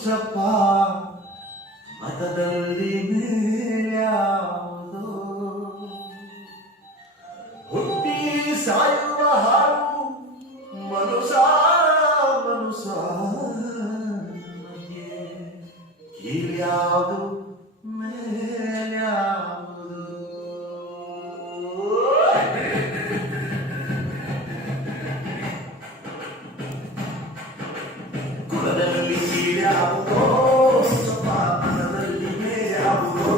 ಚಪ್ಪ ಮತದಲ್ಲಿ ಮೇಲ್ಯಾವುದು ಹುಟ್ಟಿ ಸಾಯುವ ಹಾಡು ಮನುಷ್ಯ ಕೀಳ್ಯಾವುದು ಮೇಲ್ಯಾವುದು ಕುಲದಲ್ಲಿ ಕೀಳ್ಯಾವುದೋ ಮನದಲ್ಲಿ ಮೇಲ್ಯಾವುದೋ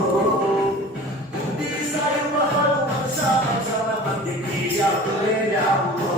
ಹುಟ್ಟಿ ಸಾಯುವ ಹಾಡು ಮನುಷ್ಯನ ಮಧ್ಯೆ ಕೀಳ್ಯಾವುದು ಮೇಲ್ಯಾವುದೋ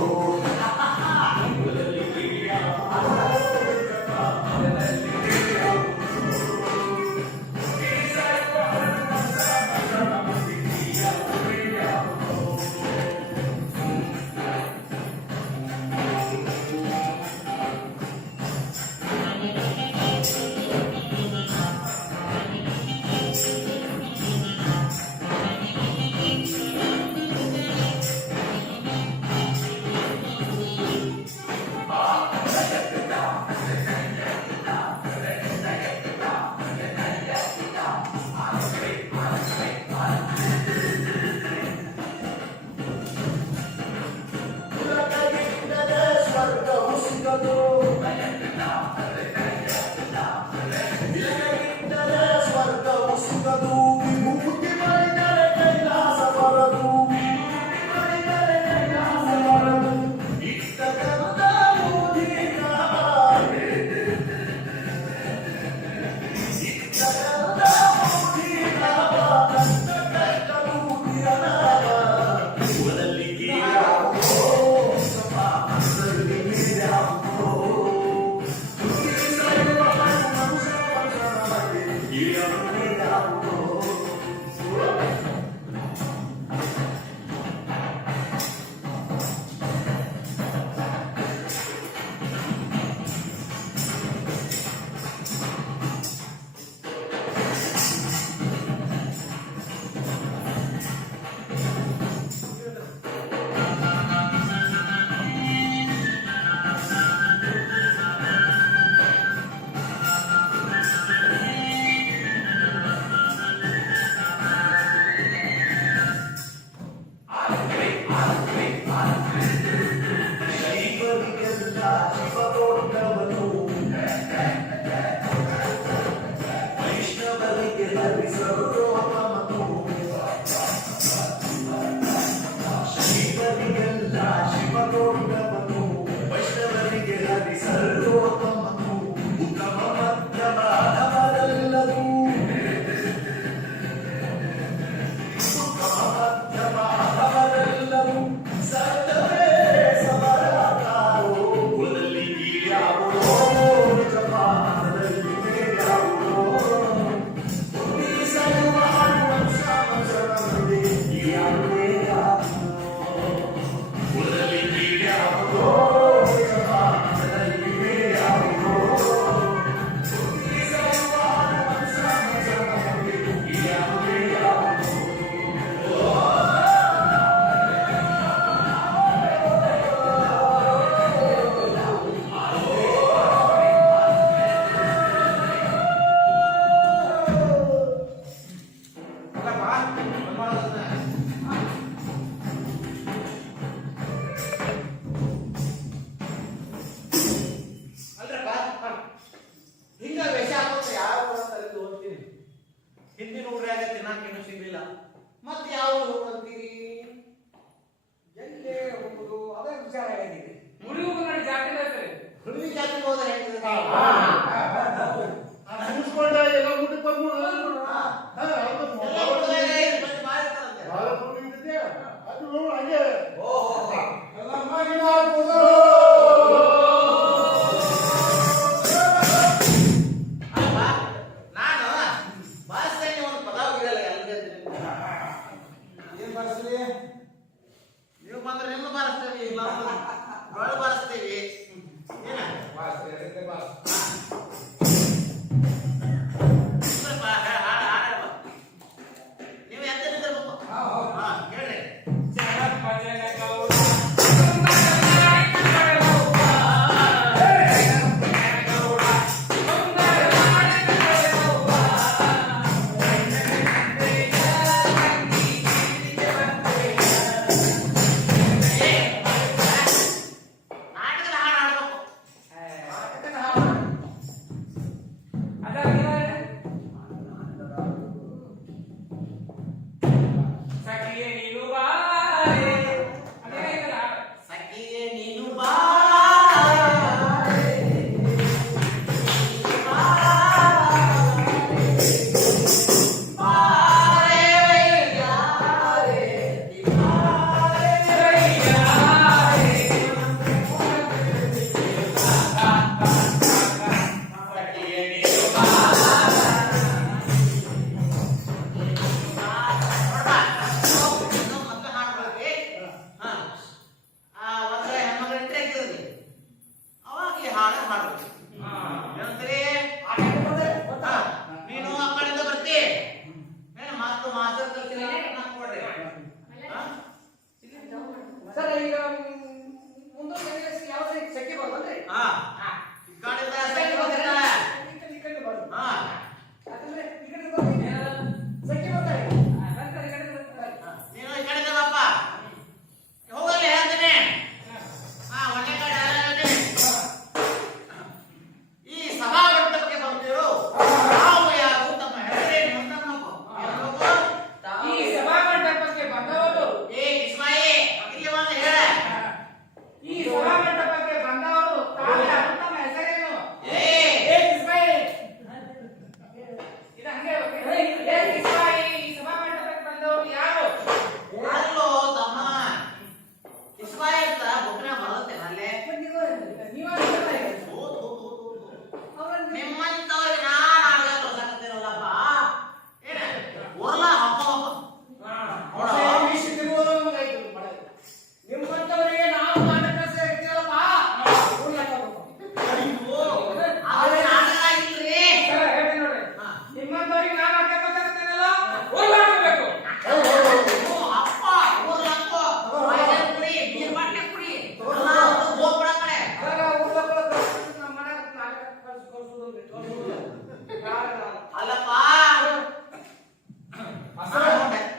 ಅಲ್ಲಪ್ಪ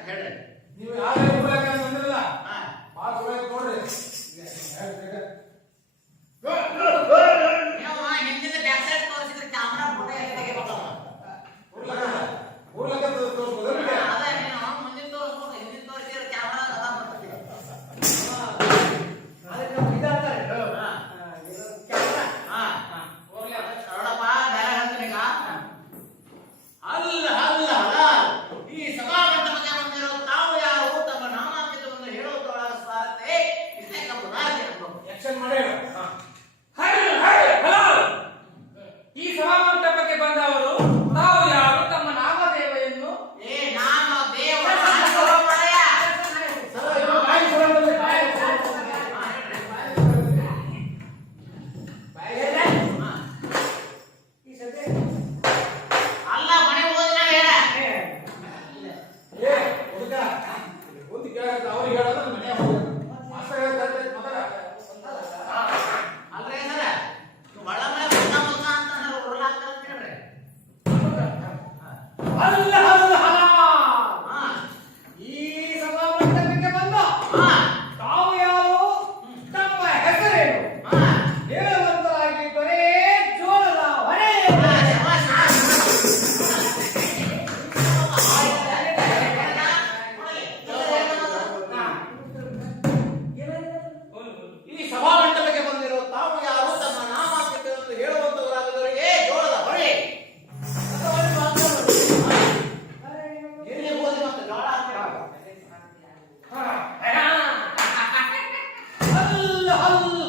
ಹೇಳ್ರಿ ನೀವು ಯಾರು ಬಂದಿರಲ್ಲ ಹಾ ಭಾಳ ಚಲೋ ಐತೆ ನೋಡ್ರಿ ನೀವು ಹಿಂದಿನ ಬ್ಯಾಕ್ ಸೈಡ್ ತೋರಿಸಿದ್ರೆ ಕ್ಯಾಮ್ರಾ ಫೋಟೋ ಎಲ್ಲ ತೆಗಿಬೇಕು ಊರ್ಲಕ್ಕ ತೋರಿಸ್ಬೋದಲ್ಲ ಅದೇ ನೀನು ಮುಂದಿನ ತೋರಿಸ್ಬೋದು ಹಿಂದಿನ ತೋರಿಸಿದ್ರೆ ಕ್ಯಾಮ್ರಾ ಅದ ಬರ್ತದೆ ಅದಕ್ಕೆ ನಾವು ಇದಾಗ್ತಾರೆ ಕ್ಯಾಮ್ರಾ ಹಾ ಹೋಗ್ಲಿ ನೋಡಪ್ಪ ಬೇರೆ ಹೇಳ್ತೀನಿ ಈಗ ಅಲ್ಲ ಅಲ್ಲ ಅಲ್ಲ ಈ ಸಭಾಮಂಟಪಕ್ಕೆ ಬಂದಿರೋ ತಾವು ಯಾರು ತಮ್ಮ ನಾಮಾಂಕಿತವನ್ನು ಹೇಳುವುದರೊಳಗ ಸಾರತೆ ಇಷ್ಟೇ ಕಬ್ಬುದಾಗಿ ಅನ್ಬೇಕು ಆಕ್ಷನ್ ಮಾಡಿ ಈ ಸಭಾಮಂಟಪಕ್ಕೆ ಬಂದವರು ತಾವು ಯಾರು ತಮ್ಮ ನಾಮದೇವೆಯನ್ನು ಏ ನಾಮ ದೇವರ ಅನುಭವ ಮಾಡಯ್ಯ. ಹಾ. ಈ ಸದ್ಯ ಅಲ್ಲ ಮನೆ ಹೋದ್ರೆ ಹೇಳ ಏ ಹುಡುಗ ಒಂದು ಕೇಳತ್ತ ಅವ್ರಿಗೆ ಹೇಳೋದು ಮನೆ ಹೋಗಿ ಮಾಸ್ಟರ್ ಹೇಳ್ತಾರೆ ಮೊದಲ ಅಲ್ರಿ ಸರ ಒಳ ಮನೆ ಮುಖ ಮುಖ ಅಂತ ಉರ್ಲಾಗ್ತಾರೆ ಅಂತ ಹೇಳ್ರಿ ಅಲ್ಲ ಅಲ್ಲ ಹಾ ಈ ಸಭಾಮಂಟಪಕ್ಕೆ ಬಂದ ಹಾ ತಾವು ಯಾರು ತಮ್ಮ ಹೆಸರೇನು ಹಾ ಹೇಳುವಂತರಾಗಿ ಬರೇ ಜೋಳದ ಹೊರೆ ಈ ಸಭಾಮಂಟಪಕ್ಕೆ ಬಂದಿರೋ ತಾವು ಯಾರು ತಮ್ಮ ನಾಮಾಂಕಿತವನ್ನು ಹೇಳುವಂತವರಾದವರಿಗೆ ಜೋಳದ ಹೊಳೆ ಗಿರ್ಲಿ ಗೋಧಿ ಮತ್ತು ಜೋಳ ಅಂತೀರ. ಅಲ್ಲ ಅಲ್ಲ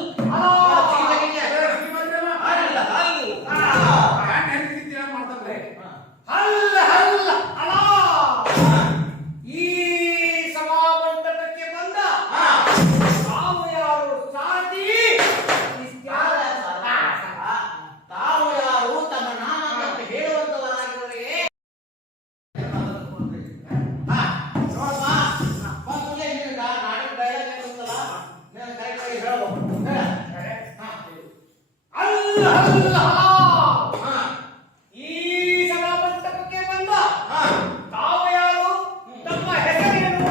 ಅಲ್ಲ ಮಾಡ್ತಾರೆ ಅಲ್ಲ ಅಲ್ಲ ಅಲ್ಲ ಈ ಸಭಾಮಂಟಪಕ್ಕೆ ಬಂದ ಹಾ ತಾವು ಯಾರು ಸಾಟಿ ತಾವು ಯಾರು ತಮ್ಮ ನಾಮವನ್ನು ಹೇಳುವಂತವರಾಗಿರುವವರಿಗೆ ನೋಡಪ್ಪ ಬಂದ್ಮೇಲೆ ನಿನಗೆ ನಾಡಿನ ಡೈಲಾಗ್ ಏನಿರುತ್ತಲ್ಲ ನೀನು ಕರೆಕ್ಟಾಗಿ ಹೇಳ್ಬೇಕು ಅಲ್ಲ ಅಲ್ಲ ಹಾ ಈ ಸಭಾಮಂಟಪಕ್ಕೆ ಬಂದ ಹಾ ತಾವು ಯಾರು ತಮ್ಮ ಹೆಸರೇನು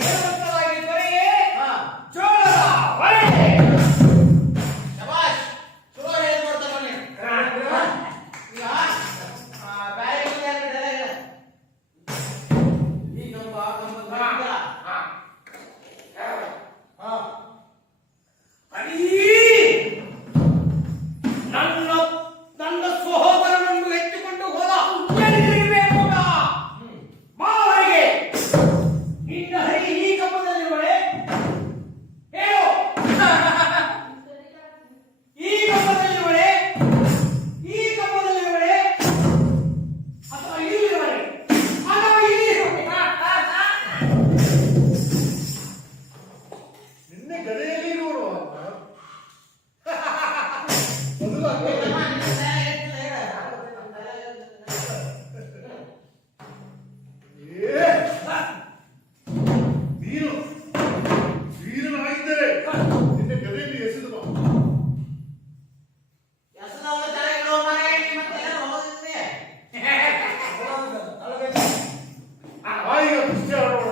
ಹೇಳುವಂತರಾಗಿ ಬರೆಯೇ ಹಾ ಜೋಳದ ಹೊರೆ ಶಬಾಷ್ ಚಲೋ ಹೇಳಿ ನೋಡ್ತಾರ ನೀವು ಈಗ ಬ್ಯಾರೆ ಯಾರು ಡೈಲಾಗ್ ಈ ನಮ್ಮ ನನ್ನ ನನ್ನ ಸಹೋದರನನ್ನು ಎತ್ತಿಕೊಂಡು ಹೋದ ಎಲ್ಲಿರಬೇಕು ಬಾವರಿಗೆ ನಿನ್ನ ಹರಿ ಈ ಕಂಬದಲ್ಲಿರುವಳೆ ಹೇಳು ಈ ಕಂಬದಲ್ಲಿರುವಳೆ ಈ ಕಂಬದಲ್ಲಿರುವಳೆ ಅಥವಾ ಇಲ್ಲಿರುವಳೆ ಅಥವಾ ಇಲ್ಲಿರುವಳೆ ನಿನ್ನೆ ಗದೆಯಲ್ಲಿ ನೋಡು ಏ ನೀನು ವೀರನಾಗಿದ್ದರೆ ನಿನ್ನೆ ಗದೆಯಲ್ಲಿ ಎಸೆದು ಬಾ ಈಗ ಕುಸ್ತಿ ಆಡೋಣ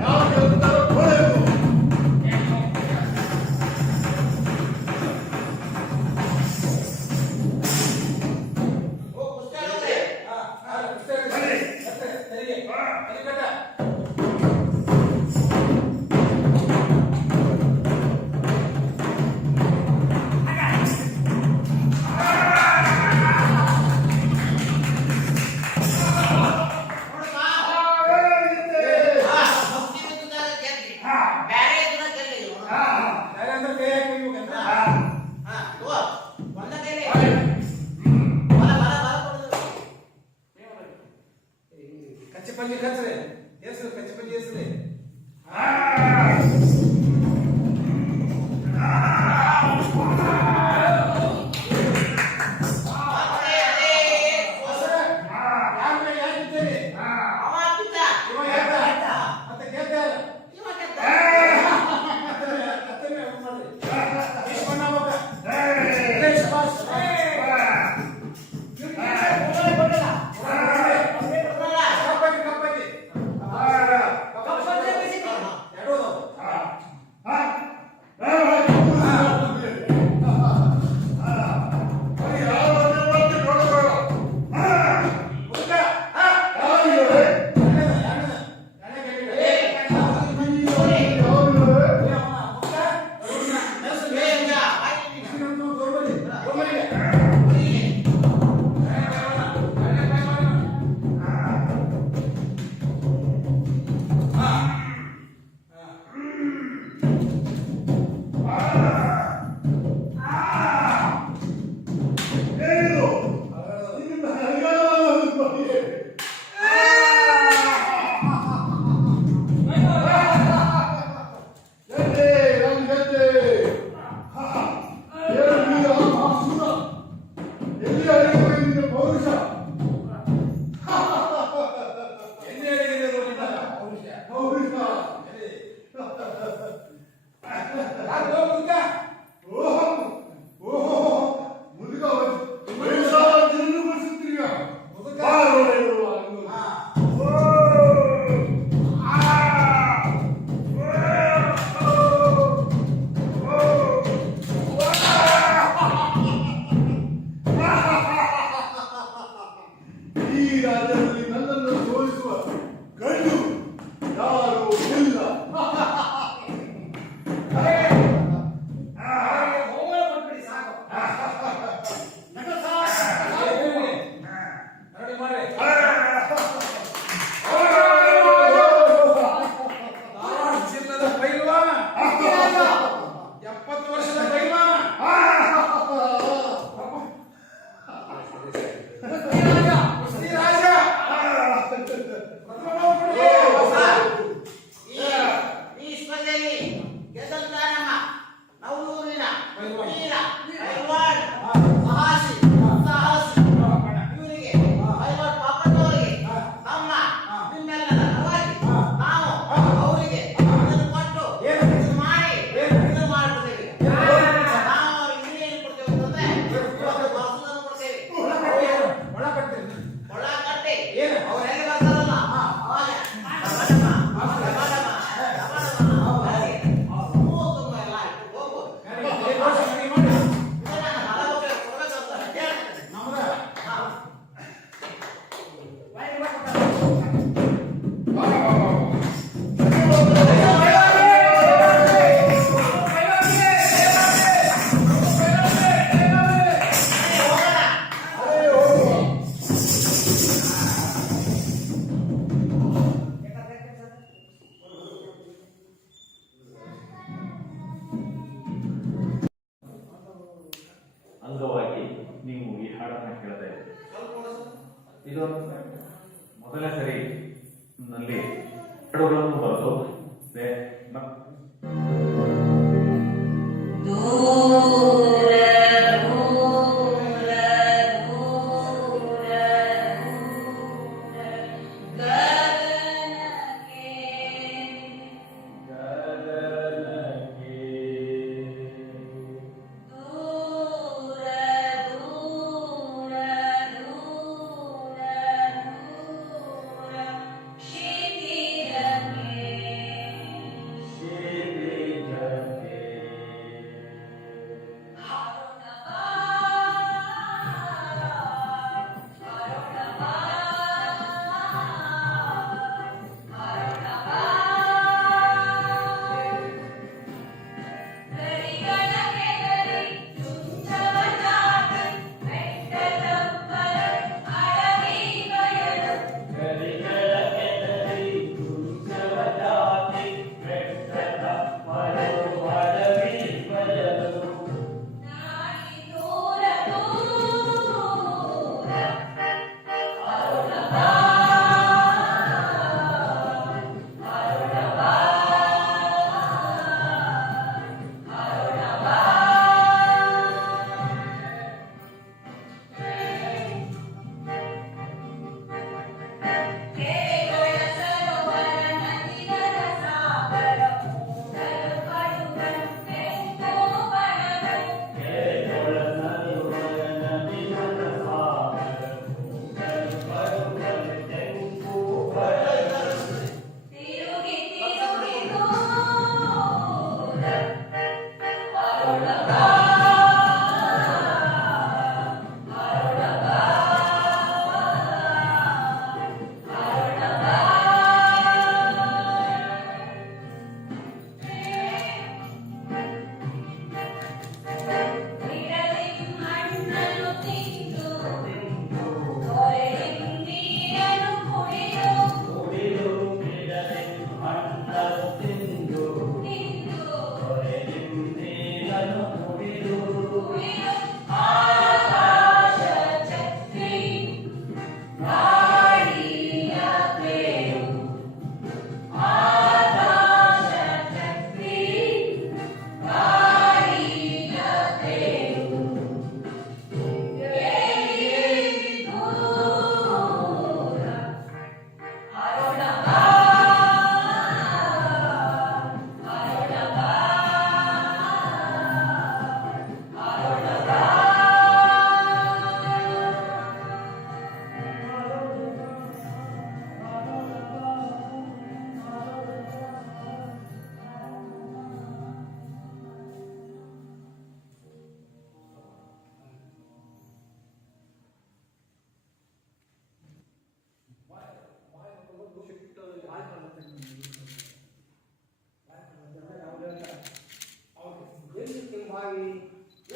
ಯಾವ ಗೆಲ್ತಾರೋ ನೋಡಬೇಕು ಕಚ್ಚಿ ಪಂಜಿ ಕಚ್ಚರೆ ಹೆಸರು ಕಚ್ಚಿ ಪಂಜಿ ಹೆಸರು Hey! ಇದು ಮೊದಲನೇ ಸರಿ ನಲ್ಲಿ ಹಾಡುಗಳನ್ನು ಬರೆದು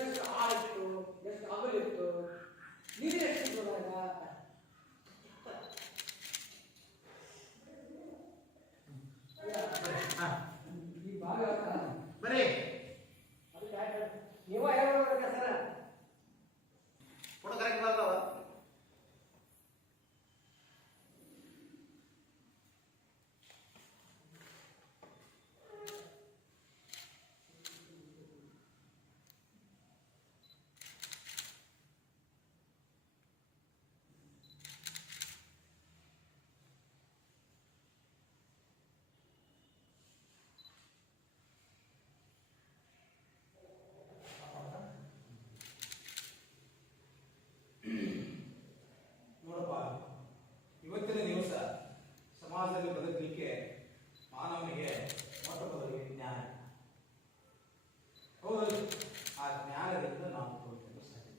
ಎಷ್ಟು ಆಯಿತು ಎಷ್ಟು ಅಗಲಿತ್ತು ನೀರು ಎಷ್ಟು ಈ ಭಾಗ ಬರೀ ಅದಕ್ಕೆ ನೀವ ಹೇಳ್ಬೇಕು ಸರ ಫೋಟೋ ಕರೆಕ್ಟ್ ಬರ್ತಾವ ನೋಡಪ್ಪ, ಇವತ್ತಿನ ದಿವಸ ಸಮಾಜದಲ್ಲಿ ಬದುಕಲಿಕ್ಕೆ ಮಾನವನಿಗೆ ಮೊಟ್ಟ ಮೊದಲಿಗೆ ಜ್ಞಾನ. ಹೌದಲ್ಲ? ಆ ಜ್ಞಾನದಿಂದ ನಾವು ಬದುಕಲು ಸಾಧ್ಯ.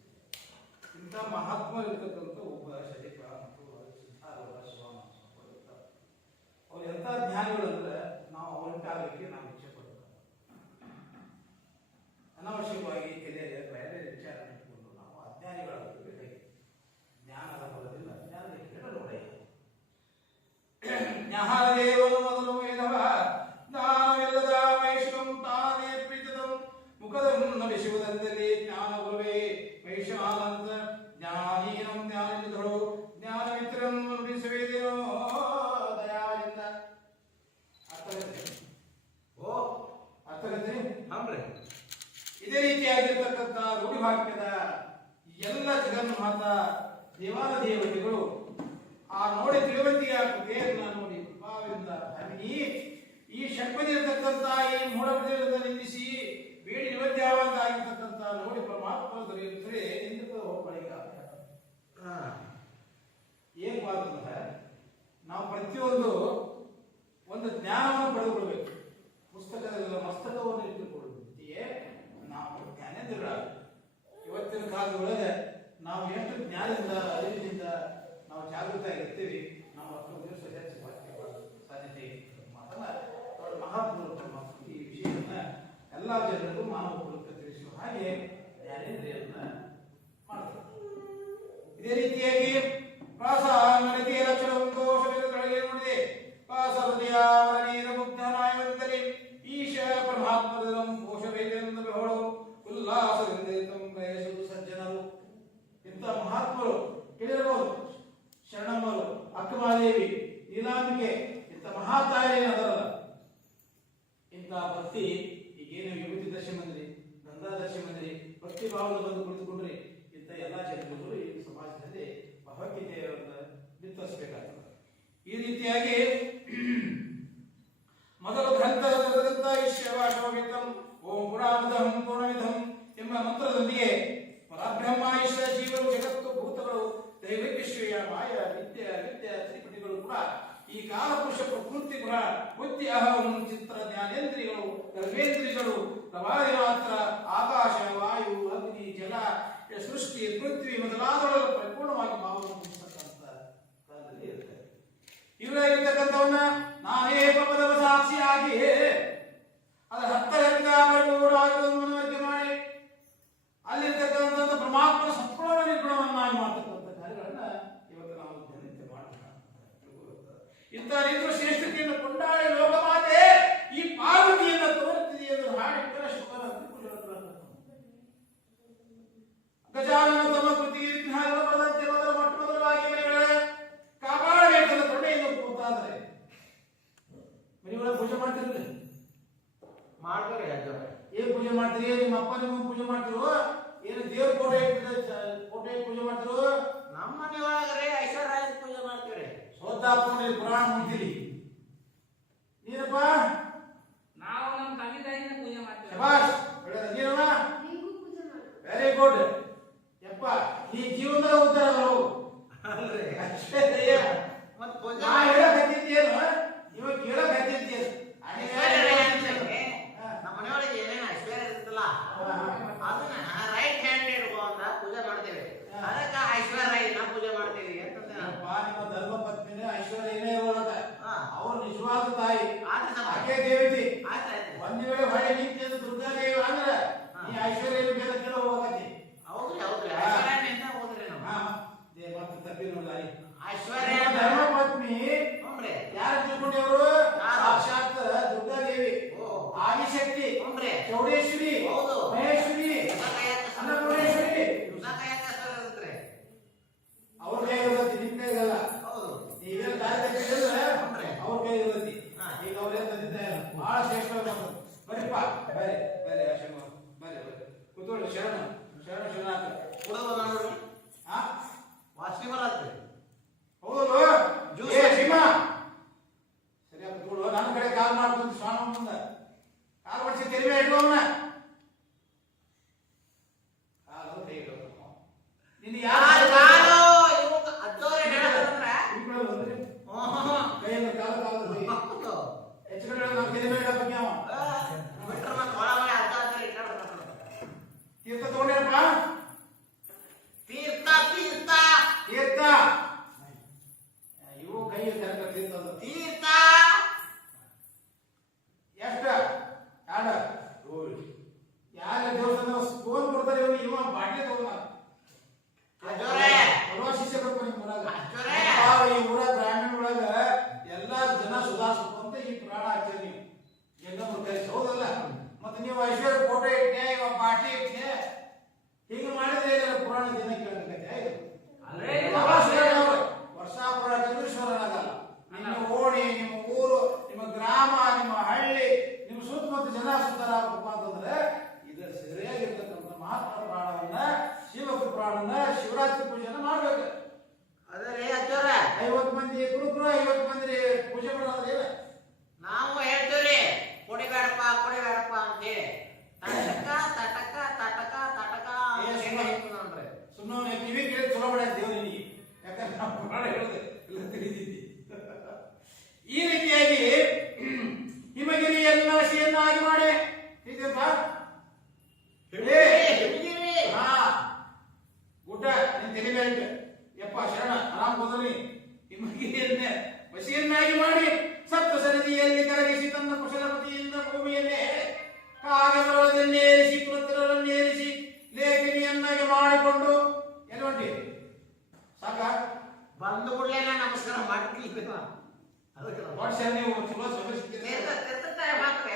ಇಂಥ ಮಹಾತ್ಮರಿರ್ತಕ್ಕಂಥ ಒಬ್ಬ ಶರೀಫ ಮತ್ತು ಸಿದ್ಧಾರೂಢ ಸ್ವಾಮಿ ಅವ್ರು ಎಂಥ ಜ್ಞಾನಿಗಳಂದ್ರೆ ನಾವು ಅವರಿಗಾಗಲಿಕ್ಕೆ ನಾವು ಇಚ್ಛೆ ಪಡ್ತೇವೆ. ಅನಾವಶ್ಯಕವಾಗಿ ತಲೆಯಲ್ಲಿ ಬೇರೆ ವಿಚಾರ ಇಟ್ಕೊಂಡು ನಾವು ಅಜ್ಞಾನಿಗಳಾಗಬೇಕು. ಜ್ಞಾನದ ಬಲದಿಂದ ಜ್ಞಾನದ ಕೆಡಲು ಒಡೆಯ ಜ್ಞಾನದೇವನು ಮೊದಲು ವೇದವ ಜ್ಞಾನವಿಲ್ಲದ ವೈಶ್ವಂ ತಾನೇ ಪ್ರೀತದಂ ಮುಖದ ವಿಶ್ವದಲ್ಲಿ ಜ್ಞಾನ ಗುರುವೇ ವೈಶ್ವಾನಂದ ಜ್ಞಾನೀನಂ ಜ್ಞಾನಿಗಳು ಜ್ಞಾನವಿದ್ದ ರೀತಿಯಾಗಿರ್ತಕ್ಕಂಥ ರೂಢಿವಾಕ್ಯದ ಎಲ್ಲ ಜಗನ್ಮಾತ ದೇವಾನ ದೇವತೆಗಳು ಆ ನೋಡಿ ತಿಳುವಳಿಕೆಯ ಕೃಪೆಯನ್ನ ನೋಡಿ ಕೃಪಾವಿಂದ ಹರಿಣಿ ಈ ಷಟ್ಪದಿರತಕ್ಕಂಥ ಈ ಮೂಢಪದಿರದ ನಿಂದಿಸಿ ಬೇಡಿ ನಿವದ್ಯಾವಾಗಿರ್ತಕ್ಕಂಥ ನೋಡಿ ಪರಮಾತ್ಮ ದೊರೆಯುತ್ತದೆ ನಿಂದ ಹೋಗ್ಬಳಿಗ ಏನ್ ಮಾತಂದ್ರೆ ನಾವು ಪ್ರತಿಯೊಂದು ಒಂದು ಜ್ಞಾನವನ್ನು ಪಡೆದುಕೊಳ್ಬೇಕು. ಪುಸ್ತಕದಲ್ಲ ಮಸ್ತಕವನ್ನು ಇಟ್ಟುಕೊಳ್ಳುತ್ತೆಯೇ ನಾವು ಜ್ಞಾನೇಂದ್ರರಾಗ ಇವತ್ತಿನ ಕಾಲದೊಳಗೆ ನಾವು ಎಷ್ಟು ಜ್ಞಾನದಿಂದ ಅರಿವಿನಿಂದ ನಾವು ಜಾಗೃತ ಆಗಿರ್ತೀವಿ ನಾವು ಅಷ್ಟೊಂದು ದಿವಸ ಹೆಚ್ಚು ಸಾಧ್ಯತೆ ಮಾತನ್ನ ಮಹಾತ್ಮರು ತಮ್ಮ ಈ ವಿಷಯವನ್ನ ಎಲ್ಲ ಜನರಿಗೂ ಮಾನವ ಕುಲಕ್ಕೆ ತಿಳಿಸುವ ಹಾಗೆ ಜ್ಞಾನೇಂದ್ರಿಯನ್ನ ಮಾಡ್ತಾರೆ. ಇದೇ ರೀತಿಯಾಗಿ ಪ್ರಾಸ ನನಗೆ ಲಕ್ಷಣ ದೋಷಗಳಿಗೆ ನೋಡಿದೆ ಪ್ರಾಸ ಹೃದಯ ನೀರ ಮುಗ್ಧ ನಾಯವಂತಲಿ ಈಶ ಪರಮಾತ್ಮದಂ ಕೋಶವೇದೆಂದು ಬಹಳ ಉಲ್ಲಾಸದಿಂದ ಬಯಸುವುದು ಸಜ್ಜನರು. ಇಂಥ ಮಹಾತ್ಮರು ಕೇಳಿರಬಹುದು. ಶರಣಮ್ಮರು, ಅಕ್ಕಮಾದೇವಿ, ನೀಲಾಂಬಿಕೆ ಇಂಥ ಮಹಾತಾಯಿಯೇನದರಲ್ಲ. ಇಂಥ ಭಕ್ತಿ ಈಗೇನು ವಿಭೂತಿ ದರ್ಶನ ಬಂದ್ರಿ, ಗಂಗಾ ದರ್ಶನ ಬಂದ್ರಿ, ಭಕ್ತಿ ಭಾವದ ಬಂದು ಕುಳಿತುಕೊಂಡ್ರಿ ಇಂಥ ಎಲ್ಲ ಜನರು ಈ ಸಮಾಜದಲ್ಲಿ ಭಾವೈಕ್ಯತೆಯನ್ನು ಬಿತ್ತರಿಸಬೇಕಾಗ್ತದೆ. ಈ ರೀತಿಯಾಗಿ ಮೊದಲು ಗ್ರಂಥ ಈಶ್ವರಂ ಓಂ ಪುರಾಣದಂ ಪೂರ್ಣವಿಧಂ ಎಂಬ ಮಂತ್ರದೊಂದಿಗೆ ಪರಬ್ರಹ್ಮ ಈಶ್ವರ ಜೀವರು ಜಗತ್ತು ಭೂತಗಳು ದೈವವಿಶ್ವಯ ಮಾಯ ವಿದ್ಯ ವಿದ್ಯ ತ್ರಿಪಟಿಗಳು ಕೂಡ ಈ ಕಾಲಪುರುಷ ಪ್ರಕೃತಿ ಗುಣ ಬುದ್ಧಿ ಅಹಂ ಚಿತ್ರ ಜ್ಞಾನೇಂದ್ರಿಯಗಳು ಕರ್ಮೇಂದ್ರಿಯಗಳು ಪ್ರವಾಹಿ ಮಾತ್ರ ಆಕಾಶ ವಾಯು ಅಗ್ನಿ ಜಲ ಸೃಷ್ಟಿ ಪೃಥ್ವಿ ಮೊದಲಾದವುಗಳು ಪರಿಪೂರ್ಣವಾಗಿ ಭಾವವನ್ನು ಹೊಂದಿರತಕ್ಕಂಥ ಕಾಲದಲ್ಲಿ ಇರುತ್ತೆ. ಇವರಾಗಿರ್ತಕ್ಕಂಥವನ್ನ ನಾನೇ ಪದವ ಸಾಕ್ಷಿಯಾಗಿ ಅದರ ಹತ್ತರಿಂದ ಪರಿಪೂರ್ಣವಾಗಿರುವುದನ್ನು ಮನವರಿಕೆ ಮಾಡಿ ಅಲ್ಲಿರ್ತಕ್ಕಂಥ ಪರಮಾತ್ಮನ ಸಂಪೂರ್ಣ ನಿರ್ಗುಣವನ್ನಾಗಿ ಮಾಡತಕ್ಕಂಥ ಕಾರ್ಯಗಳನ್ನ ಇವತ್ತು ನಾವು ದಿನನಿತ್ಯ ಮಾಡ್ತಾ ಇಂಥ ರೀತಿಯ ಶ್ರೇಷ್ಠತೆಯನ್ನು ಕೊಂಡಾಡಿ ಲೋಕಮಾತೆ ಈ ಪಾರ್ವತಿಯನ್ನು ತೋರುತ್ತಿದೆ ಎಂದು ಹಾಡಿಟ್ಟರ ಶುಭರ ಗಜಾನನ ತಮ್ಮ ಕೃತಿ ವಿಘ್ನಗಳು ಬರದಂತೆ ಮೊದಲ ಮೊಟ್ಟ ಮೊದಲವಾಗಿ ಮನೆಗಳ ಕಾಪಾಡಬೇಕಂತ ತೊಡೆಯನ್ನು ಕೂತಾದರೆ ಮನೆಯೊಳಗೆ ಪೂಜೆ ಮಾಡ್ತಿರಲಿ ಮಾಡ್ತಾರೆ. ಏನ್ ಪೂಜೆ ಮಾಡ್ತೀರಿ? ನಿಮ್ಮ ಅಪ್ಪ ನಿಮ್ಮ ಪೂಜೆ ಮಾಡ್ತಿರೋ ಏನು ದೇವ್ರ ಕೋಟೆ ಪೂಜೆ ಮಾಡ್ತಿರೋ? ನಮ್ಮ ಮನೆ ಒಳಗರೆ ಐಶ್ವರ್ಯ ಪೂಜೆ ಮಾಡ್ತೀವಿ. ಸೋತಾಪುರ ಪುರಾಣ ಮುಂದಿರಿ ನೀನಪ್ಪ ನಾವು ನಮ್ಮ ತಂದೆ ತಾಯಿನ ಪೂಜೆ ಮಾಡ್ತೇವೆ. ಶಬಾಷ್ ನೀನವ ವೆರಿ ಗುಡ್. ಯಪ್ಪ ಈ ಜೀವನದ ಉತ್ತರಗಳು ಅಲ್ರಿ ಅಷ್ಟೇ. ಮತ್ ಪೂಜೆ ನಾ ಹೇಳಕ್ ಹತ್ತಿದ್ದೇನು ಇವಾಗ ಕೇಳಕ್ ಹತ್ತಿದ್ದೇನು? ನಮ್ಮ ಮನೆಯೊಳಗೆ ಏನೇನು ಐಶ್ವರ್ಯ ಇರ್ತಲ್ಲ ಅದನ್ನ ರೈಟ್ ಹ್ಯಾಂಡ್ ಇಡ್ಕೋ ಅಂತ ಪೂಜೆ ಮಾಡ್ತೇವೆ. ಅದಕ್ಕೆ ಐಶ್ವರ್ಯ ಇಲ್ಲ ಪೂಜೆ ಮಾಡ್ತೀವಿ ಅಂತಂದ್ರೆ ನಿಮ್ಮ ಧರ್ಮ ಪತ್ನಿನೇ ಐಶ್ವರ್ಯ ಏನೇ ಇರೋದ ಅವ್ರು ನಿಜವಾದ ತಾಯಿ ಆದ್ರೆ ಆಕೆ ದೇವತಿ. ಆಯ್ತಾಯ್ತು. ಒಂದ್ ವೇಳೆ ಹೊಳೆ ನಿಂತ ದುರ್ಗಾದೇವಿ ಅಂದ್ರೆ ಈ ಐಶ್ವರ್ಯ ಬೇರೆ ಕೆಲ ಹೋಗತಿ. ಹೌದ್ರಿ ಹೌದ್ರಿ ಐಶ್ವರ್ಯದಿಂದ ಹೋದ್ರಿ ನಾವು ಮತ್ತೆ ತಪ್ಪಿ ನೋಡ ಐಶ್ವರ್ಯ ತಲೆ ಮೇಲೆ ಇಟ್ಟು, ಯಪ್ಪ ಶರಣ ಆರಾಮ್ ಹೋದ್ರಿ ನಿಮಗೆಯನ್ನೇ ವಶಿಯನ್ನಾಗಿ ಮಾಡಿ ಸಪ್ತ ಸರದಿಯಲ್ಲಿ ಕರಗಿಸಿ ತನ್ನ ಕುಶಲಪತಿಯಿಂದ ಭೂಮಿಯನ್ನೇ ಕಾಗಮರವನ್ನೇರಿಸಿ ಪುತ್ರರನ್ನೇರಿಸಿ ಲೇಖಿನಿಯನ್ನಾಗಿ ಮಾಡಿಕೊಂಡು ಏನು ಹೊಂಟಿ ಸಾಕ ಬಂದು ಕೂಡಲೇ ನಾನು ನಮಸ್ಕಾರ ಮಾಡ್ತಿಲ್ಲ ಅದಕ್ಕೆ ವರ್ಷ ನೀವು ಚಲೋ ಸಭೆ ಸಿಕ್ಕಿದ್ರೆ ಮಾತ್ರ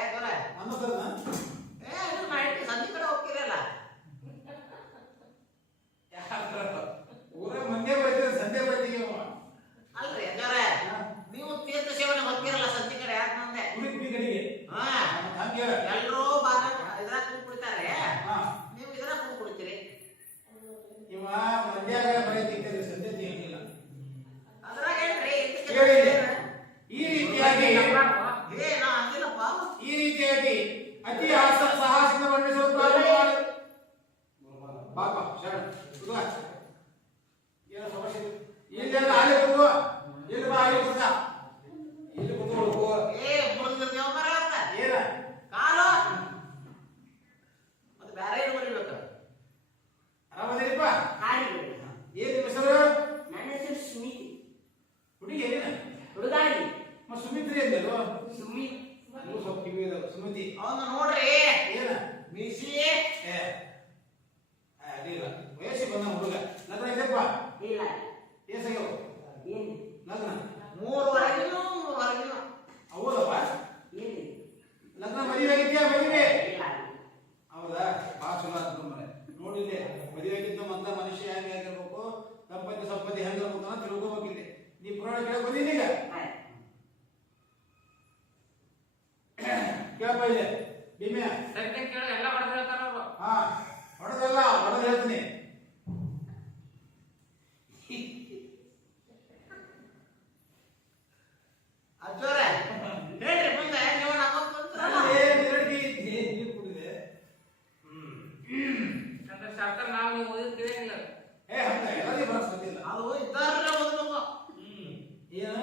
ಅನ್ನೋದನ್ನ ಇದು ಮಾಡಿ ಸಂಜೆ ಕಡೆ ಹೋಗ್ತಿರಲ್ಲ ಊರ ಮಂದ್ಯ ಬರ್ತೀರ ಸಂಧ್ಯೆ ಬರ್ತೀವಿ ಅಲ್ರಿ ಅಜ್ಜವ್ರೆ ನೀವು ತೀರ್ಥ ಸೇವನೆ ಹೋಗ್ತಿರಲ್ಲ ಸಂಜೆ ಕಡೆ ಯಾಕೆ ನಂದೆ ಗುಡಿ ಕಡೆಗೆ ಹಾ ಹಂಗೆ ಎಲ್ಲರೂ ಇದ್ರಾಗ ಕೂತ್ ಕುಡಿತಾರೆ ನೀವು ಇದ್ರಾಗ ಕೂತ್ ಕುಡಿತೀರಿ ಇವ ಮಂದ್ಯಾಗ ಬರೀತಿದ್ದಾರೆ ಸಂಧ್ಯೆ ಏನಿಲ್ಲ ಅದ್ರಾಗ ಏನ್ರಿ ಈ ರೀತಿಯಾಗಿ ನಾ ಅಂದಿಲ್ಲಪ್ಪ ಈ ರೀತಿಯಾಗಿ ಅತಿ ಸಾಹಸದಿಂದ ವರ್ಣಿಸಲು ಪ್ರಾರಂಭ ಮಾಡಿ ಪಾಪ ಶರಣ ಕುದುವ ಏನೋ ಸಮಸ್ಯೆ ಇಲ್ಲೆಲ್ಲ ಅಲ್ಲಿ ಕುದುವ ಇಲ್ಲಿ ಬಾ ಅಲ್ಲಿ ಕುದುವ ಇಲ್ಲಿ ಕುದುವ ಮುಳುಗಿರ್ತೀವ ಮರ ಅಂತ ಏನ ಕಾಲು ಮತ್ತೆ ಬೇರೆ ಏನು ಬರೀಬೇಕು ಆರಾಮದೇನಪ್ಪ ಹಾಡಿ ಏನ್ ನಿಮ್ಮ ಹೆಸರು ನನ್ನ ಹೆಸರು ಸುಮಿತಿ ಹುಡುಗಿ ಏನೇನ ಹುಡುಗಾಡಿ ಮ ಸುಮಿತ್ರಿ ಅಂದಲ್ವ ಸುಮಿ ನೀವು ಸ್ವಲ್ಪ ಕಿವಿ ಸುಮಿತಿ ಅವನು ನೋಡ್ರಿ ಏನ ಬಿಸಿ ಏ ಅದಿಲ್ಲ ವಯಸ್ಸಿಗೆ ಬಂದ ಹುಡುಗ ಲಗ್ನ ಇದೆಪ್ಪ ಇಲ್ಲ ಏಸಾಗ್ಯವ ಏನು ಲಗ್ನ 3 ಹೊರಗಿನ ಹೌದಪ್ಪ ಏನು ಲಗ್ನ ಮದುವೆ ಆಗಿದ್ಯಾ ಮದುವೆ ಇಲ್ಲ ಹೌದಾ ಭಾಳ ಚಲೋ ಆಯ್ತು ಮನೆ ನೋಡಿല്ലേ ಮದುವೆ ಆಗಿದ್ದ ಮೊದಲ ಮನುಷ್ಯ ಹೆಂಗೆ ಆಗಿರ್ಬೇಕು ದಂಪತಿ ಸಂಪತ್ತಿ ಹೆಂಗಿರ್ಬೇಕು ಅಂತ ತಿಳ್ಕೊಬೇಕಿಲ್ಲಿ ನೀ ಪುರಾಣ ಕೇಳಕ್ ಬಂದಿದ್ದೀಗ ಕೇಳಪ್ಪ ಇದೆ ಭೀಮ್ಯ ಎಲ್ಲ ಹೊಡೆದು ಹೇಳ್ತಾರ ಅವರು. ಹಾ ಹೊಡೆದಲ್ಲ ಹೊಡೆದು ಹೇಳ್ತೀನಿ ಅಜ್ಜೋರೆ ಹೇಳ್ರಿ ಮುಂದೆ ನೀವು ನಮ್ಮಂತ ನೀರು ಕುಡಿದೆ ಅಂದ್ರೆ ಶಾಸ್ತ್ರ ನಾವು ನೀವು ಓದಿರ್ತೀವಿ ಇಲ್ಲ ಏ ಹಂಗ ಎಲ್ಲರಿಗೂ ಬರಸ್ಕೊತಿಲ್ಲ ಅದು ಇದ್ದಾರಲ್ಲ ಓದಬೇಕು ಏನ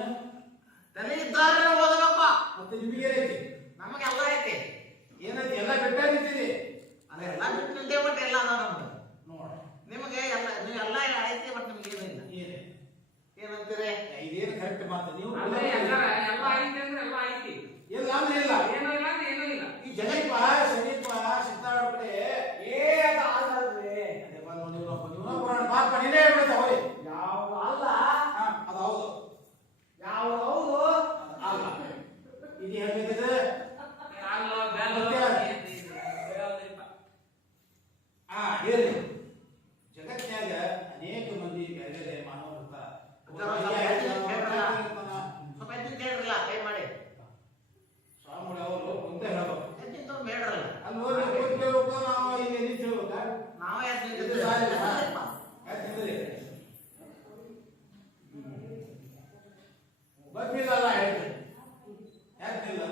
ತಲೆ ಇದ್ದಾರಲ್ಲ ಓದಬೇಕು ಮತ್ತೆ ನಿಮಗೇನೈತಿ ನಮಗೆಲ್ಲ ಐತಿ ಏನೈತಿ ಎಲ್ಲ ಬೆಟ್ಟಾಗಿದ್ದೀರಿ ಅದೆಲ್ಲ ಬಿಟ್ಟು ನಿಂದೇ ಬಟ್ ಎಲ್ಲ ಅದ ನಮ್ದು ನೋಡ ನಿಮಗೆ ಎಲ್ಲ ನೀವೆಲ್ಲ ಐತಿ ಬಟ್ ನಿಮ್ಗೆ ಏನಿಲ್ಲ ಏನೇ ಏನಂತೀರಿ ಇದೇನು ಕರೆಕ್ಟ್ ಮಾತು ನೀವು ಅಂದ್ರೆ ಎಲ್ಲ ಐತಿ ಅಂದ್ರೆ ಎಲ್ಲ ಐತಿ ಇಲ್ಲ ಅಂದ್ರೆ ಇಲ್ಲ ಏನೂ ಇಲ್ಲ ಅಂದ್ರೆ ಏನೂ ಇಲ್ಲ ಈ ಜಗಪ್ಪ ಶರೀಪ ಸಿದ್ದಾಳ ಕಡೆ ಏನು ಆಗಲ್ರಿ ಅದೇ ಬಂದು ನೀವು ಪುರಾಣ ಮಾತು ನೀನೇ ಹೇಳ್ಬಿಡುತ್ತೆ ಅವರಿ ಯಾವ ಅಲ್ಲ ಅದು ಹೌದು ಯಾವ ಹೌದು ಅಲ್ಲ ಇದು ಹೇಳ್ಬೇಕಿದ್ರೆ ಅಲ್ಲೋ ಬೇಲೋ ಹೇಳಿ ಜಗತ್ನ್ಯಾಗ ಅನೇಕ ಮಂದಿ ಬೇರೆ ಬೇರೆ ಮಾನವರು ಸ್ವಲ್ಪ ಎತ್ತಿನ ಕೇಳ್ರಲ್ಲ ಕೈ ಮಾಡಿ ಸ್ವಾಮಿಗಳು ಅವರು ಮುಂದೆ ಹೇಳ್ಬೇಕು ಎತ್ತಿನ ತೊಗೊಂಡು ಬೇಡ್ರಲ್ಲ ಅಲ್ಲಿ ಹೋಗಿ ಕೂತ್ಕೋಬೇಕು ನಾವು ಇಲ್ಲಿ ನಿಂತು ಹೇಳ್ಬೇಕಾ ನಾವೇ ಇದು ಸಾಲಿಲ್ಲ? ಯಾಕೆ ನಿಂದ್ರಿ? ಬಂದಿಲ್ಲಲ್ಲ ಹೇಳ್ತೀನಿ ಯಾಕೆ ನಿಲ್ಲ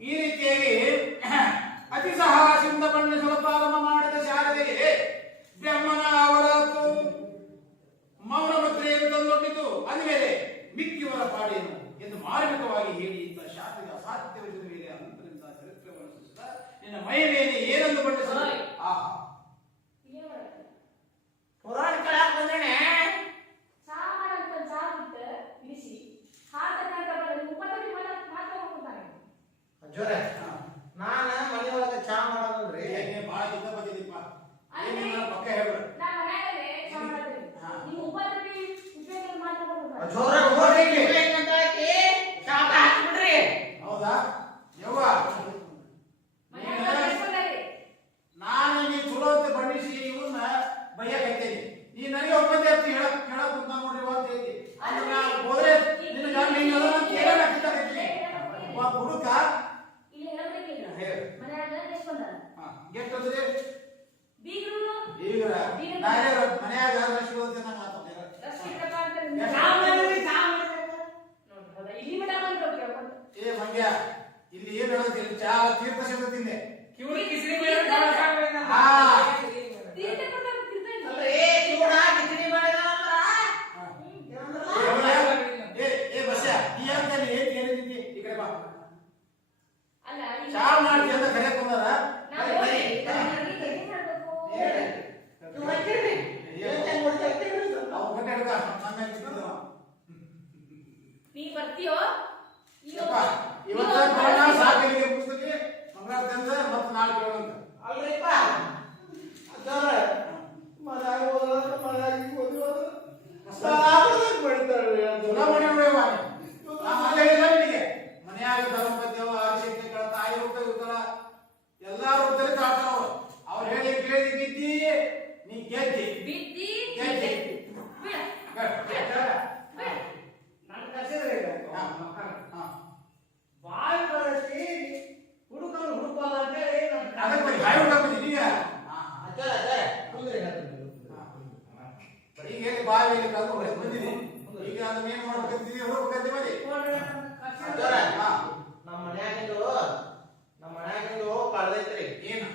ಈ ರೀತಿಯಾಗಿ ಅತಿ ಸಾಹಸದಿಂದ ಬಣ್ಣಿಸಲು ಪ್ರಾರಂಭ ಮಾಡಿದ ಶಾರದೆಗೆ ಬ್ರಹ್ಮನ ಅವರತು ಮೌನ ಮುದ್ರೆಯನ್ನು ತಂದೊಡ್ಡಿತು ಅಂದಮೇಲೆ ಮಿಕ್ಕಿವರ ಪಾಡೇನು ಎಂದು ಮಾರ್ಮಿಕವಾಗಿ ಹೇಳಿ ಇಂಥ ಶಾಸ್ತ್ರದ ಅಸಾಧ್ಯವಿಸಿದ ಮೇಲೆ ಅನಂತರಿಂದ ಚರಿತ್ರೆಯನ್ನು ಸೃಷ್ಟಿಸುತ್ತಾ ನಿನ್ನ ಮೈ ಮೇಲೆ ಏನೆಂದು ಬಣ್ಣಿಸಲು ಆಹಾ ಪುರಾಣ ಕೇಳಕ್ ಬಂದೇನೆ ಸಾಮಾನ್ಯ ಜಾಬಿಟ್ಟು ಇಳಿಸಿ ಹಾಕಂತ ಮುಪ್ಪತ್ತಡಿ ಮಾತ್ರ ಹೋಗ್ತಾನೆ ಅಜ್ಜೋರೆ ನಾನ ಮನೆಯೊಳಗೆ ಚಾ ಮಾಡೋದ್ರಿ ಬಹಳ ಕಿತ್ತ ಬಂದಿದ್ದೀಪ್ಪ ಏನಿಲ್ಲ ಪಕ್ಕ ಹೇಳ್ಬಿಡು ನಾನು ಮನೆಯಲ್ಲೇ ಚಾ ಮಾಡ್ತೀನಿ ನೀವು ಮುಪ್ಪತ್ತಡಿ ಉಪಯೋಗ ಮಾತ್ರ ಹೋಗ್ತಾನೆ ಅಜ್ಜೋರೆ ನೋಡಿ ಏನಂತ ಹಾಕಿ ಚಾ ಹಾಕ್ಬಿಡ್ರಿ ಹೌದಾ ಯವ್ವ ಮನೆಯಲ್ಲ ನಾನು ನೀ ನಾನು ಕರ್ಸಿದ್ರೆ ಈಗ ಹಾ, ಹಾ. ಬಾಯಿ ಬಳಸಿ ಹುಡುಗರು ಹುಡುಕಲ್ಲ ಅಂತೇಳಿ ಅದಕ್ಕೆ ಬರೀ ಬಾಯಿ ಹುಡುಕ ಬಂದಿದ್ದೀ ಈಗ? ಅಜ್ಜರ ಅಜ್ಜರ ಕುಂದ್ರಿ ಈಗ ಎಲ್ಲಿ ಬಾವಿಯಲ್ಲಿ ಕಲ್ತ್ಕೊಂಡು ಬಂದಿದ್ದೀನಿ. ಈಗ ಅದನ್ನ ಏನ್ ಮಾಡ್ಬೇಕಂತಿದ್ದೀವಿ, ಹುಡುಕ್ಬೇಕಂತ ಬನ್ನಿ. ಅಜ್ಜರ ಹಾ. ನಮ್ಮ ಮನ್ಯಾಗಿಂದು ಕಳ್ದೈತ್ರಿ. ಏನು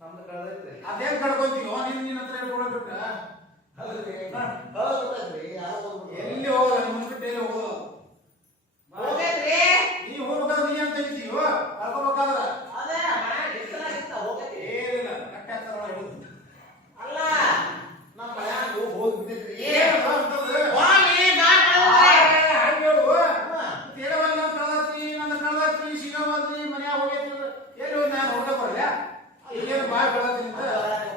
ನಮ್ದು ಕಳ್ದೈತ್ರಿ. ಅದೇನ್ ಕಳ್ಕೊಂತೀವೋ ನಿನ್ನ ಹತ್ರ ಹೇಳ್ಕೊಳಕ್ ಹೌದ್ರಿ ಹಾ. ಹೌದ್ರಿ ಯಾರೋ ಎಲ್ಲಿ ಹೋಗೋದು ನಿಮ್ಮ ಬಿಟ್ಟು ಎಲ್ಲಿ ಹೋಗೋದು? ಹೋಗೈತ್ರಿ. ನೀ ಹೋಗ್ಬೇಕಾದ್ರೆ ನೀ ಅಂತ ಇದ್ದೀವೋ ಕಳ್ಕೊಬೇಕಾದ್ರ ಅದೇ ಮನ್ಯಾಗ ಇರ್ತಲಾಗಿತ್ತ ಹೋಗೈತಿ. ಏನಿಲ್ಲ ಕಟ್ಟೆ ಹತ್ರ ಹಿಡಿದು ಅಲ್ಲ ನಮ್ಮ ಮನ್ಯಾಗ ಹೋಗ್ಬಿಟ್ಟಿದ್ರಿ. ಏನು ಅಂತದ್ದು? ಹೋಗಿ ಬ್ಯಾಗ್ ಕಳ್ದೈತ್ರಿ. ಹಂಗೆ ಹೇಳು. ಹಾ. ತೇರವಲ್ಲ ಕಳ್ದಾತ್ರಿ, ನನ್ನ ಕಳ್ದಾತ್ರಿ, ಸಿಗವಲ್ರಿ, ಮನ್ಯಾಗ ಹೋಗೈತಿ. ಎಲ್ಲಿ ಹೋಗಿ ನಾನು ಹೊರಗೆ ಬರ್ಲೆ? ಈಗೇನು ಬಾಯಿ ಕಳ್ದಾತ್ರಿ ಅಂತ?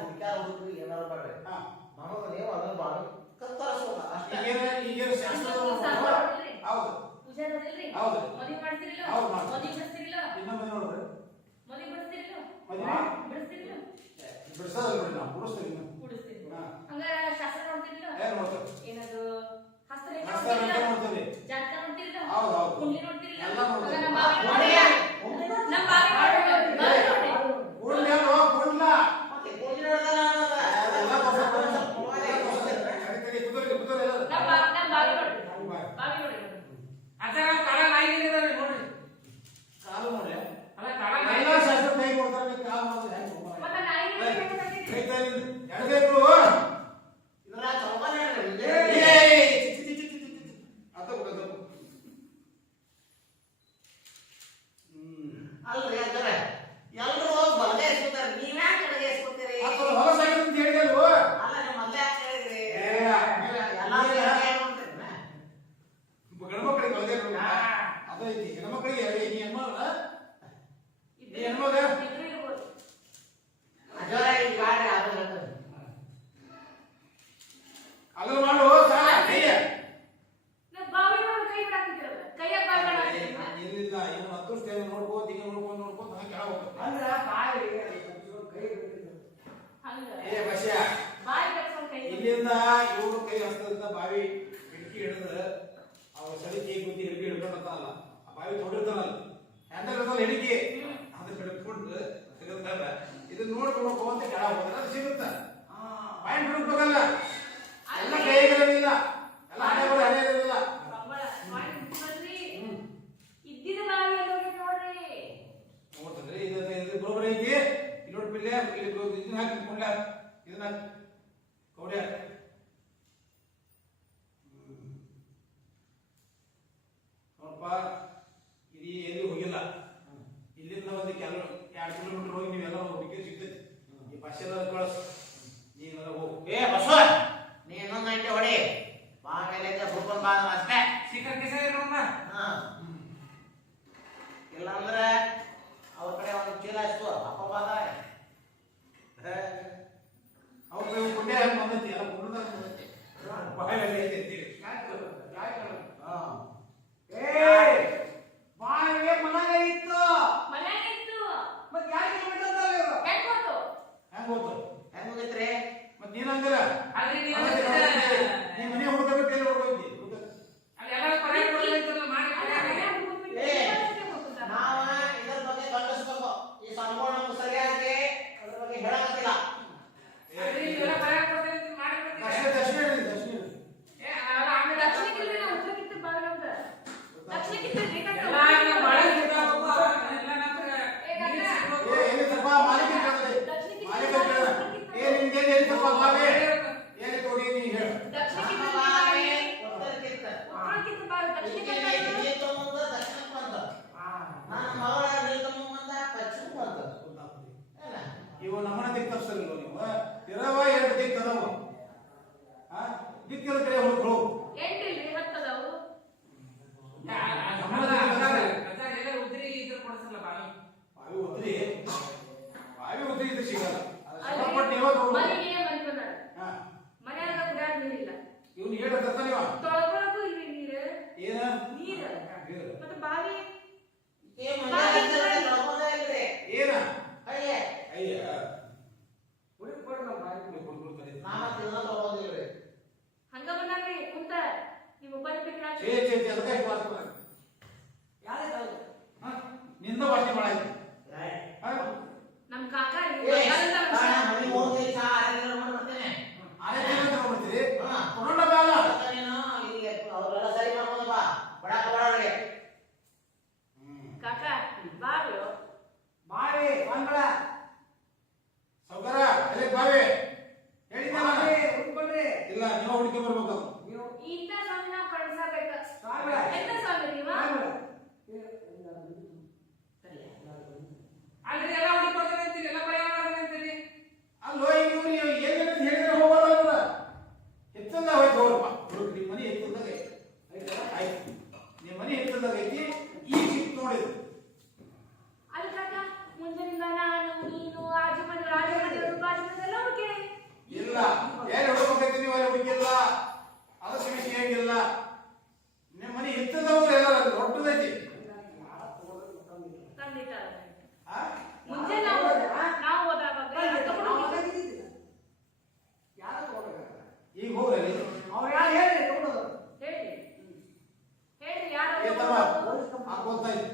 ಹುಡುಕ್ಯಾರ ಹುಡುಗ್ರಿ ಏನಾರ ಮಾಡ್ರಿ. ಹಾ. ನಮಗ ನೀವು ಅದನ್ನ ಬಾಳು ಕತ್ತರಿಸೋಲ್ಲ ಅಷ್ಟೇ. ಈಗೇನು ಶಾಸ್ತ್ರದ ಹೌದು. ಪೂಜೆ ಅದಲ್ರಿ? ಹೌದು. ಮದುವೆ ಮಾಡ್ತಿರಿಲ್ಲ? ಹೌದು, ಮಾಡ್ತೀವಿ. ಮದುವೆ ಬಿಡಿಸ್ತಿರಿಲ್ಲ? ಇನ್ನೊಮ್ಮೆ ನೋಡ್ರಿ ಮದುವೆ ಬಿಡಿಸ್ತಿರಿಲ್ಲ? ಮದುವೆ? ಬಿಡಿಸ್ತಿರಿಲ್ಲ? ಬಿಡಿಸೋದಲ್ಲ ನೋಡಿ, ನಾವು ಬಿಡಿಸ್ತೀವಿ ಇನ್ನು. ಕೂಡಿಸ್ತೀರಿ. ಹಾ. ಹಂಗಾರ ಶಾಸ್ತ್ರ ನೋಡ್ತಿರಿಲ್ಲ? ಏನ್ ನೋಡ್ತೀವಿ? ಏನದು ಹಸ್ತರೇಖೆ ಹಸ್ತರೇಖೆ ನೋಡ್ತಿರಿಲ್ಲ? ನೋಡ್ತೀವಿ. ಜಾತಕ ನೋಡ್ತಿರಿಲ್ಲ? ಹೌದು, ಹೌದು. ಕುಂಡ್ಲಿ ನೋಡ್ತಿರಿಲ್ಲ? ಎಲ್ಲ ನೋಡ್ತೀವಿ. ಹಂಗಾರ ನಮ್ಮ ಬಾವಿ ನೋಡಿ. ನೋಡ್ರಿ. ನಮ್ಮ ಬಾವಿ ನೋಡ್ರಿ. ಬಾವಿ ನೋಡ್ರಿ. ಕೂಡ್ಲಿ ಅಲ್ವೋ, ಕೂಡ್ಲ. ಮತ್ತೆ ಗೋಧಿ ನೋಡ್ದಲ್ಲ ಅನ್ನೋದ. ಎಲ್ಲ ತೋರ್ಸು, ಕರಿ, ಕುದುರೆ, ಕುದುರೆ ಎಲ್ಲ. ನಮ್ಮ ಬಾವಿ ನೋಡ್ರಿ. ಬಾವಿ. ಬಾವಿ ನೋಡ್ರಿ. ಅಜ್ಜರ ಕಾಲ ನಾಯಿಗಳಿದಾವೆ ನೋಡ್ರಿ. ಕಾಲು ನೋಡಿ. ಅಲ್ಲ ಕಾಲ ಎಲ್ಲ ಶಾಸ್ತ್ರ ಕೈ ಕೊಡ್ತಾರೆ, ನೀವು ಕಾಲು ಮಾಡಿದ್ರೆ ಹೆಂಗೆ ಹೋಗೋಣ? ಮತ್ತೆ ನಾಯಿ ಕೈ ತಾಯಿಲಿಂದ ಎಡಗೈಗಳು. ಇದ್ರಾಗ ಚೌಕಾನೆ ಹೇಳ್ರಿ ಇದು. ಏಯ್, ಚಿ, ಚಿ, ಚಿ, ಚಿ, ಚಿ, ಚಿ. ಅದು ಬಿಡು, ಅದು ಬಿಡು. ಅಲ್ರಿ ಅಜ್ಜರ ಎಲ್ರು ಬಲಗೆ ಎಸ್ಕೊತಾರೆ, ನೀವ್ಯಾಕೆ ಎಡಗೆ ಎಸ್ಕೊತೀರಿ? ಅದು ಹೊಲಸಾಗಿದೆ ಅಂತ ಹೇಳಿದಲ್ವೋ? ಅಲ್ಲ ನೀವು ಮೊದ್ಲೇ ಯಾಕೆ ಹೇಳಿದ್ರಿ? ಏ, ಎಲ್ಲಾರು ಎಡಗೆ ಮಾಡ್ತೀರಿ. ಗಂಡ್ಮಕ್ಳಿಗೆ ಹೊಲದೇ ಇರ್ಬೇಕು. ಅದೈತಿ, ಹೆಣ್ಮಕ್ಳಿಗೆ ನೀ ಹೆಣ್ಮಗಳ? ನೀ ಹೆಣ್ಮಗ? ಅಜ್ಜರ ಈಗ ಬ್ಯಾಡ್ರಿ ಅದು ಹೇಳ್ರಿ. ಅಗಲು ಮಾಡು, ಸಾಲ, ಕೈಯ. ನಮ್ಮ ಬಾವಿ ನೋಡ್ರಿ ಕೈ ಬಿಡಾಕಿದ್ರಲ್ಲ. ಕೈಯಾಗ ಬಾವಿ ಬಿಡಾಕಿದ್ರಲ್ಲ. ಏನಿಲ್ಲ, ಏನು ಅದೃಷ್ಟ ಏನು ನೋಡ್ಕೋತ, ಈಗ ನೋಡ್ಕೋತ ಹಂಗೆ ಕೆಳಗೆ ಹೋಗ್ಬೇಕು. ಅಂದ್ರ ಬಾಯಿ ಕೈ ಬಿಟ್ಟಿದ್ರು. ಹಂಗ ಏ ಬಸ್ಯ, ಬಾಯಿ ಕಟ್ಕೊಂಡ್ ಕೈ ಇಲ್ಲಿಂದ ಇವ್ರು ಕೈ ಹಸ್ತದಿಂದ ಬಾವಿ ಹಿಡ್ಕಿ ಹಿಡಿದ್ರೆ ಅವ್ರ ಸರಿ ಕೈ ಗುದ್ದಿ ಹಿಡ್ಕಿ ಹಿಡ್ಕೊಂಡಲ್ಲ, ಆ ಬಾವಿ ತೊಡಿರ್ತಾನಲ್ಲ, ಹ್ಯಾಂಡಲ್ ಇರ್ತಲ್ಲ ಹಿಡಿಕಿ, ಅದನ್ನ ಹಿಡ್ಕೊಂಡು ತೆಗೆದ್ಕೊಂಡ ಇದನ್ನ ನೋಡ್ಕೊಂಡು ಹೋಗಂತ ಕೆಳ ಹೋದ್ರೆ ಅದು ಸಿಗುತ್ತ. ಪಾಯಿಂಟ್ ಹಿಡ್ಬೇಕಲ್ಲ, ಎಲ್ಲ ಕೈಗಳಿಲ್ಲ, ಎಲ್ಲ ಹಣೆಗಳು ಹಣೆಗಳಿಲ್ಲ. ಕಂಬಳ ಮಾಡಿ ಬಿಟ್ಬಿಡ್ರಿ. ಇದ್ದಿದ ಬಾವಿ ಎಲ್ಲ ಹೋಗಿ ನೋಡ್ರಿ. ನೋಡ್ತಂದ್ರೆ ಇದು ಬರೋಬರಿ ಐತಿ. ಇಲ್ಲಿ ನೋಡಿ ಪಿಲ್ಲೆ, ಇಲ್ಲಿ ಇದನ್ನ ಹಾಕಿ ಕೊಂಡ, ಇದನ್ನ ಹಾಕಿ ಕೌಡ್ಯ. ನೋಡಪ್ಪ, ಇದು ಎಲ್ಲಿ ಹೋಗಿಲ್ಲ. ಇಲ್ಲಿಂದ ಒಂದು 2 ಕಿಲೋಮೀಟರ್ ಹೋಗಿ ನೀವೆಲ್ಲ ಹೋಗ್ಲಿಕ್ಕೆ ಸಿಗ್ತೈತಿ. ಈ ಬಸ್ ಎಲ್ಲ ಕಳಿಸ್, ನೀವೆಲ್ಲ ಹೋಗು. ಏ ಬಸವ ನೀ ಇನ್ನೊಂದು ಗಂಟೆ ಹೊಡಿ ಬಾ ಮೇಲೆ ಹುಡ್ಕೊಂಡ್ ಬಾ ಅಂದ್ರೆ ಅಷ್ಟೇ. ಸಿಕ್ಕರ್ ಕಿಸ ಇರೋಣ. ಹಾ ಇಲ್ಲಾಂದ್ರೆ ಅವ್ರ ಕಡೆ ಒಂದು ಚೀಲ ಅಷ್ಟು ಅಪ್ಪ ಬಾದಾರೆ. ಅವ್ರ ಪುಣ್ಯ ಹೆಂಗೆ ಬಂದೈತಿ, ಎಲ್ಲ ಪುಣ್ಯದಾಗ ಬಂದೈತಿ. ಬಾಯಲ್ಲಿ ಐತಿ ಅಂತೇಳಿ. ಹಾ ಬಾಯಿಗೆ ಮನಾಗ ಇತ್ತು. ಮನ್ಯಾಗ ಇತ್ತು. ಮತ್ ಯಾಕೆ ಬಿಟ್ಟಂತಲ್ಲ ಇವ್ರು? ಹೆಂಗ್ ಗೊತ್ತು? ಹೆಂಗ್ ಗೊತ್ತು? ಹೆಂಗ್ ಹೋಗಿತ್ರಿ? ಮತ್ ನೀನ್ ಹಂಗಲ್ಲ, ಆದ್ರೆ ನೀವು ನೀ ಮನೆ ಹುಡುಗಬಿಟ್ಟು ಎಲ್ಲಿ ಹೋಗೋಯ್ತಿ? ಅಲ್ಲಿ ಎಲ್ಲ ಪರಿಹಾರ ಕೊಡ್ಲಿಕ್ಕಲ್ಲ, ಮಾಡಿ ಪರಿಹಾರ. ಏ ನಾವ ಇದ್ರ ಬಗ್ಗೆ ಗಮನಿಸ್ಬೇಕು. ಈ ಸಂಪೂರ್ಣ ನಮ್ಗೆ ಸರಿಯಾಗಿ ಅದ್ರ ಬಗ್ಗೆ ಹೇಳಕತ್ತಿಲ್ಲ. ಆದ್ರೆ ನೀವೆಲ್ಲ ಪರಿಹಾರ ಕೊಡ್ತೀವಿ ಅಂತ ಮಾಡಿ ದಕ್ಷಿಣ ದಕ್ಷಿಣ ಹೇಳಿ, ದಕ್ಷಿಣ ಹೇಳಿ. ಏ ಅವೆಲ್ಲ ಆಮೇಲೆ ದಕ್ಷಿಣಕ್ಕಿಲ್ರಿ, ನಾವು ಉತ್ತರಕ್ಕಿಂತ ಬಾವಿ ನಮ್ದು. ದಕ್ಷಿಣಕ್ಕಿಂತ ಬೇಕಾದ್ರೆ ಎಲ್ಲ ನಾವು ಬಾಳೆ ಸಿಗ್ತಾವಪ್ಪ, ಎಲ್ಲ ನಂತರ ನೀರು ಸಿಗ್ಬೇಕು. ಏ ಎಲ್ಲಿದ್ದಪ್ಪ ಮಾಲಿಕ ಕೇಳಿದ್ರೆ ಮಾಲಿಕ ಕೇಳಿದ ಏ ನಿನ್ಗೆ ಎಲ್ಲಿದ್ದಪ್ಪ ಬಾವಿ ಎಲ್ಲಿ ಕೊಡಿ ನೀ ನೋಡ್ಕೊಂಡ್ ಬರ್ಬೇಕು ಅದು. ನೀವು ಇಂಥ ಸ್ವಾಮಿ ನಾವು ಕಳ್ಸಬೇಕು. ಸ್ವಾಮಿ ಎಂತ ಸ್ವಾಮಿ ನೀವು? ಅಲ್ರಿ ಎಲ್ಲ ಹುಡುಕೊಡ್ತೀನಿ ಅಂತೀರಿ, ಎಲ್ಲ ಭಯ ಮಾಡ್ತೀನಿ ಅಂತೀರಿ. ಅಲ್ಲೋ ಈಗ ಇವ್ರು ಏನೇನು ಹೇಳಿದ್ರೆ ಹೋಗಲ್ಲ ಇವ್ರ. ಎತ್ತಂದ ಹೋಯ್ತು ಹೋಗಪ್ಪ. ಹುಡುಗ ನಿಮ್ಮ ಮನೆ ಎತ್ತಂದಾಗ ಐತಿ. ಆಯ್ತು. ನಿಮ್ಮ ಮನೆ ಎತ್ತಂದಾಗ ಐತಿ. ಈಗ ಸಿಕ್ತು ನೋಡಿದ್ರು. ಅಲ್ಲಿ ಕಾಕ ಮುಂಜಾನಿಂದ ನಾನು ನೀನು ಆಜು ಮನೆ ರಾಜ ಮನೆಯವರು ಬಾಜು ಮನೆಯಲ್ಲ ಹುಡುಕಿ. ಇಲ್ಲ ಯಾರು ಹುಡುಕಬೇಕೈತಿ ನೀವು ಅಲ್ಲಿ ಹುಡುಕಿಲ್ಲ. ಅದಕ್ಕೆ ವಿಷಯ ಹೇಗಿಲ್ಲ. ನಿಮ್ಮ ಮನೆ ಎತ್ತದವ್ರು ಎಲ್ಲ ದೊಡ್ಡದೈತಿ. ಖಂಡಿತ. ಆ? ಮುಂಚೆ ನಾವು ಹೋದಾಗ ಯಾರು ತಗೋಬೇಕಾದ್ರೆ ಈಗ ಹೋಗ್ರಿ. ಅವ್ರು ಯಾರು ಹೇಳಿ ತಗೊಂಡೋದು ಹೇಳಿ ಹೇಳಿ ಯಾರು ಏತಮ್ಮ ಹಾಕೊಳ್ತಾ ಇದ್ವಿ.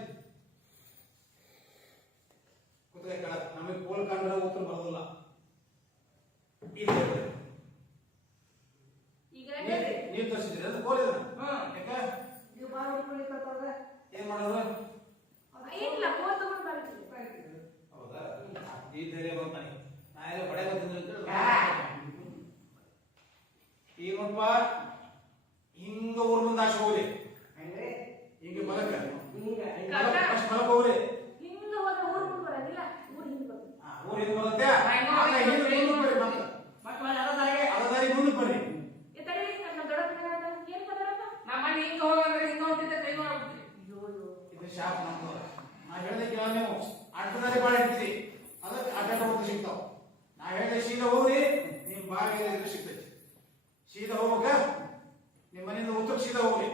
ಕೂತ್ಕೊಳ್ಳಿ ಕಡ. ನಮಗೆ ಕೋಲ್ ಕಂಡ್ರೆ ಉತ್ತರ ಬರೋದಿಲ್ಲ. ಈಗ ಹೇಳಿ ನೀವು ತರಿಸಿದ್ರಿ ಅದು ಕೋಲ್ ಇದನ್ನ. ಯಾಕೆ ನೀವು ಬಾರಿ ಹಿಡ್ಕೊಳ್ಳಿಕ್ಕಂತಂದ್ರೆ ಏನ್ ಮಾಡೋದು? ಇಲ್ಲ ಕೋಲ್ ತಗೊಂಡು ಬರ್ತೀವಿ. ಹೌದಾ? ಈ ಧೈರ್ಯ ಬಂತ ನನಗೆ. ನಾ ಎಲ್ಲ ಬಡೆ ಬರ್ತೀನಿ ಈಗ ನೋಡಪ್ಪ, ಹಿಂಗ ಊರ್ ಮುಂದೆ ಆಶೆ ಹೋಗ್ರಿ. ಅಂದ್ರೆ ಹಿಂಗೆ ಮಲಕ ಈಗ ಫಸ್ಟ್ ಮಲಕ ಹೋಗ್ರಿ. ಹಿಂಗ ಹೋದ್ರೆ ಊರು ಮುಂದೆ ಬರೋದಿಲ್ಲ, ಊರು ಹಿಂದೆ ಬರ್ತದೆ. ಊರ್ ಹಿಂಗ್ ಬರುತ್ತೆ. ಹಿಂದೆ ಮುಂದಕ್ಕೆ ಬರ್ರಿ. ಮತ್ತೆ ಅದರಿಗೆ ಅದ ದಾರಿ ಮುಂದಕ್ಕೆ ಬರ್ರಿ. ತಡಿ ನಮ್ಮ ದೊಡ್ಡಪ್ಪ ಏನ್ ಬಂದಾರಪ್ಪ? ನಮ್ಮ ಮನೆ ಹಿಂಗ ಹೋಗಂದ್ರೆ ಹಿಂಗ ಹೊಂಟಿದ್ದೆ ಕೈ ಮಾಡ್ಬಿಡ್ತೀರಿ. ಇದು ಶಾಪ್ ನಮ್ದು. ನಾ ಹೇಳ್ದೆ ಕೇಳ ನೀವು. ಅಡ್ಡದಾರಿ ಬಾಳ ಇಡ್ತೀರಿ. ಅದಕ್ಕೆ ಅಡ್ಡ ಹೋಗ್ತಾ ಸಿಗ್ತಾವ. ನಾ ಹೇಳ್ದೆ ಸೀದಾ ಹೋಗ್ರಿ. ನಿಮ್ ಬಾವಿಗೆ ಸಿಗ್ತೈತಿ. ಸೀದಾ ಹೋಗ್ಬೇಕ. ನಿಮ್ಮ ಮನೆಯಿಂದ ಉತ್ತರ ಸೀದಾ ಹೋಗ್ರಿ.